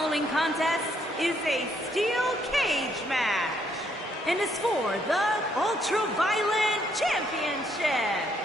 following contest is a steel cage match and is for the Ultraviolet Championship.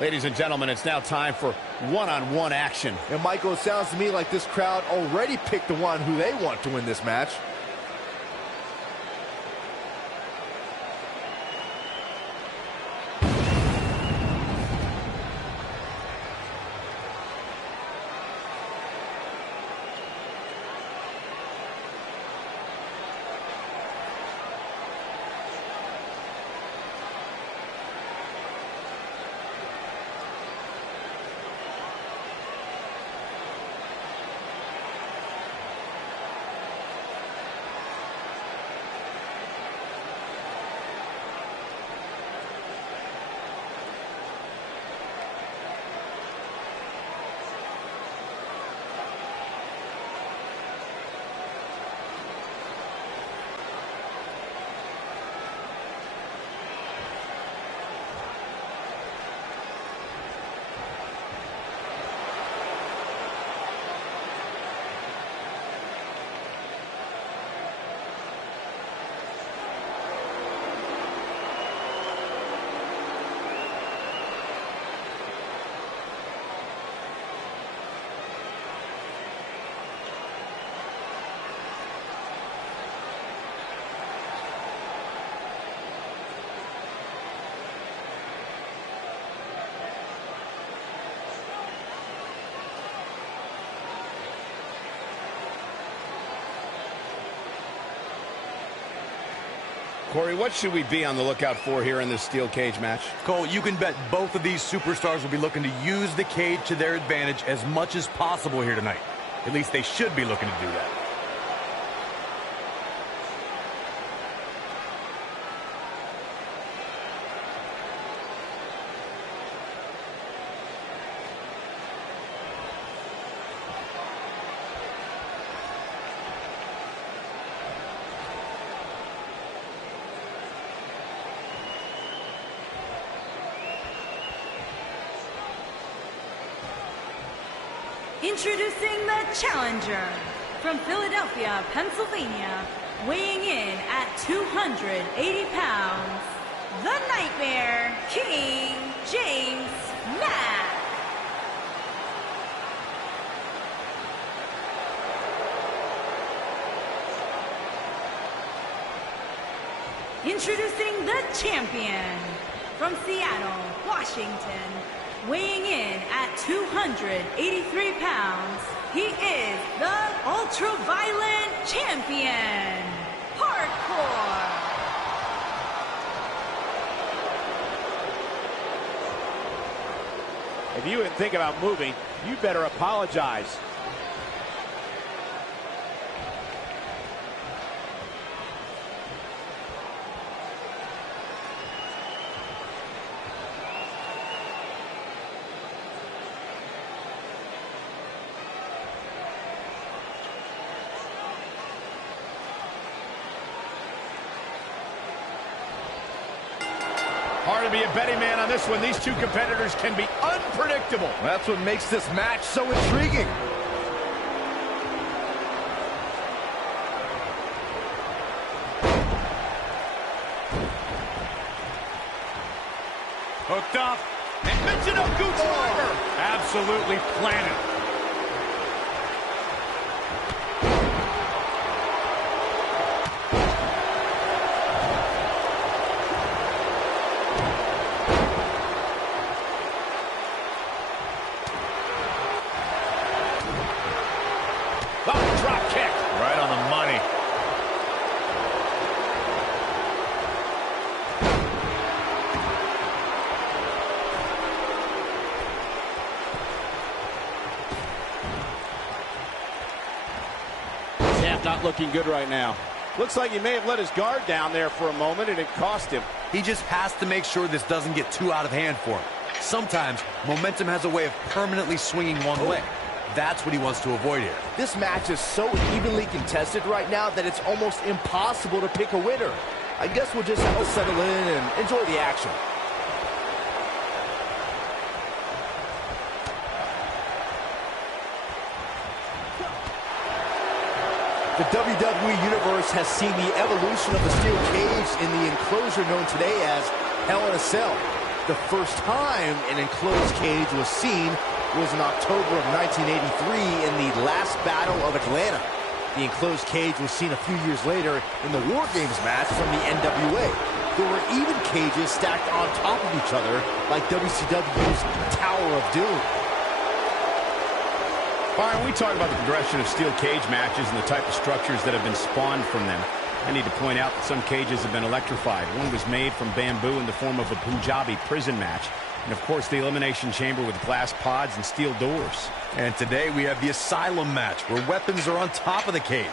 Ladies and gentlemen, it's now time for one-on-one action. And Michael, it sounds to me like this crowd already picked the one who they want to win this match. Corey, what should we be on the lookout for here in this steel cage match? Cole, you can bet both of these superstars will be looking to use the cage to their advantage as much as possible here tonight. At least they should be looking to do that. Introducing the challenger from Philadelphia, Pennsylvania, weighing in at 280 pounds, the Nightmare King, James Mack. Introducing the champion from Seattle, Washington, weighing in at 283 pounds, he is the Ultraviolet Champion, Hardcore. If you think about moving, you better apologize. Hard to be a betting man on this one. These two competitors can be unpredictable. That's what makes this match so intriguing. Hooked up. And Michinoku driver. Absolutely planted. Oh, drop kick. Right on the money. Champ not looking good right now. Looks like he may have let his guard down there for a moment, and it cost him. He just has to make sure this doesn't get too out of hand for him. Sometimes momentum has a way of permanently swinging one way. That's what he wants to avoid here. This match is so evenly contested right now that it's almost impossible to pick a winner. I guess we'll just have to settle in and enjoy the action. The WWE Universe has seen the evolution of the steel cage in the enclosure known today as Hell in a Cell. The first time an enclosed cage was seen was in October of 1983 in the last Battle of Atlanta. The enclosed cage was seen a few years later in the War Games match from the NWA. There were even cages stacked on top of each other like WCW's Tower of Doom. Byron, we talk about the progression of steel cage matches and the type of structures that have been spawned from them. I need to point out that some cages have been electrified. One was made from bamboo in the form of a Punjabi prison match. And, of course, the Elimination Chamber with glass pods and steel doors. And today we have the Asylum match, where weapons are on top of the cage.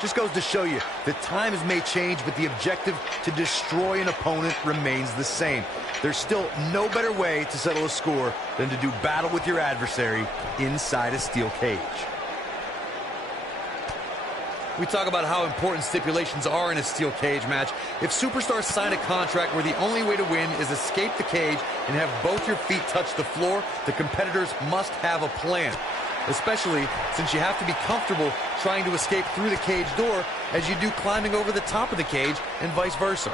Just goes to show you that times may change, but the objective to destroy an opponent remains the same. There's still no better way to settle a score than to do battle with your adversary inside a steel cage. We talk about how important stipulations are in a steel cage match. If superstars sign a contract where the only way to win is escape the cage and have both your feet touch the floor, the competitors must have a plan. Especially since you have to be comfortable trying to escape through the cage door as you do climbing over the top of the cage and vice versa.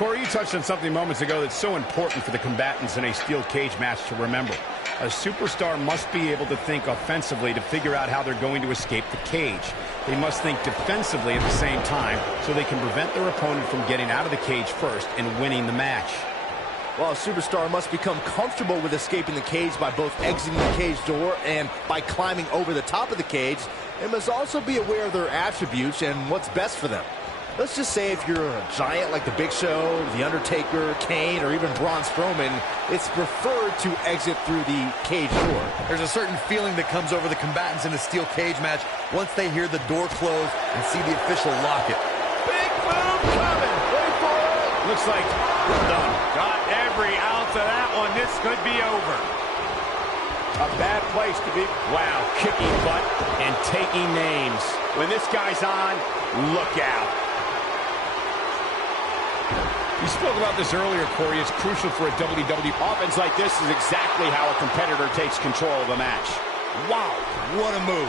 Corey, you touched on something moments ago that's so important for the combatants in a steel cage match to remember. A superstar must be able to think offensively to figure out how they're going to escape the cage. They must think defensively at the same time so they can prevent their opponent from getting out of the cage first and winning the match. Well, a superstar must become comfortable with escaping the cage by both exiting the cage door and by climbing over the top of the cage. They must also be aware of their attributes and what's best for them. Let's just say if you're a giant like The Big Show, The Undertaker, Kane, or even Braun Strowman, it's preferred to exit through the cage door. There's a certain feeling that comes over the combatants in a steel cage match once they hear the door close and see the official lock it. Big move coming. Wait for it. Looks like well done. Got every ounce of that one. This could be over. A bad place to be. Wow, kicking butt and taking names. When this guy's on, look out. You spoke about this earlier, Corey. It's crucial for a WWE. Offense like this is exactly how a competitor takes control of a match. Wow, what a move.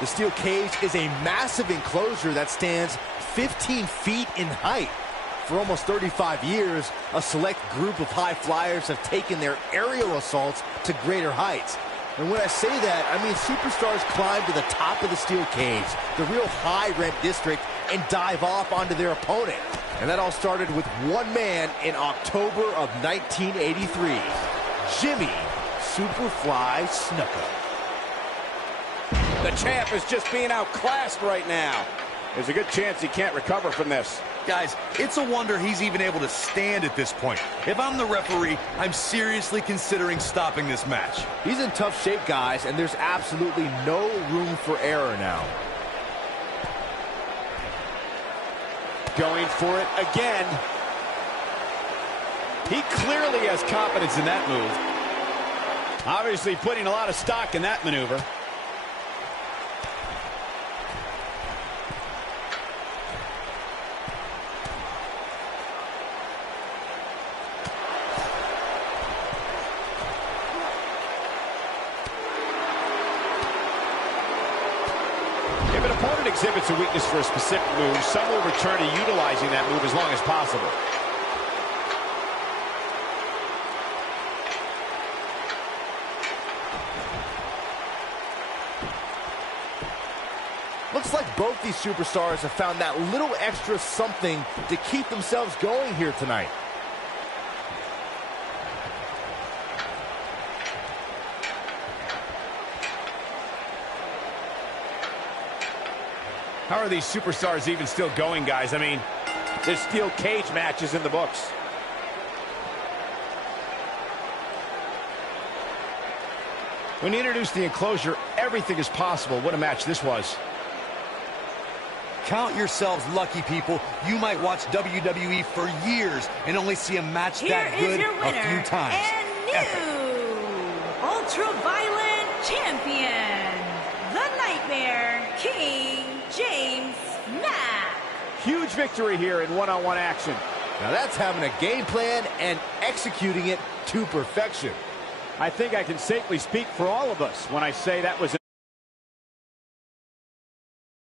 The steel cage is a massive enclosure that stands 15 feet in height. For almost 35 years, a select group of high flyers have taken their aerial assaults to greater heights. And when I say that, I mean superstars climb to the top of the steel cage, the real high rent district, and dive off onto their opponent. And that all started with one man in October of 1983, Jimmy Superfly Snuka. The champ is just being outclassed right now. There's a good chance he can't recover from this. Guys, it's a wonder he's even able to stand at this point. If I'm the referee, I'm seriously considering stopping this match. He's in tough shape, guys, and there's absolutely no room for error now. Going for it again. He clearly has confidence in that move. Obviously putting a lot of stock in that maneuver. exhibits a weakness for a specific move, some will return to utilizing that move as long as possible. Looks like both these superstars have found that little extra something to keep themselves going here tonight. How are these superstars even still going, guys? I mean, This steel cage match is in the books. when you introduce the enclosure, everything is possible. What a match this was. Count yourselves lucky, people. You might watch WWE for years and only see a match Here that is good your winner, a few times. and new Ultra-Violent Champion, the Nightmare King James Mack. Huge victory here in one-on-one action. Now that's having a game plan and executing it to perfection. I think I can safely speak for all of us when I say that was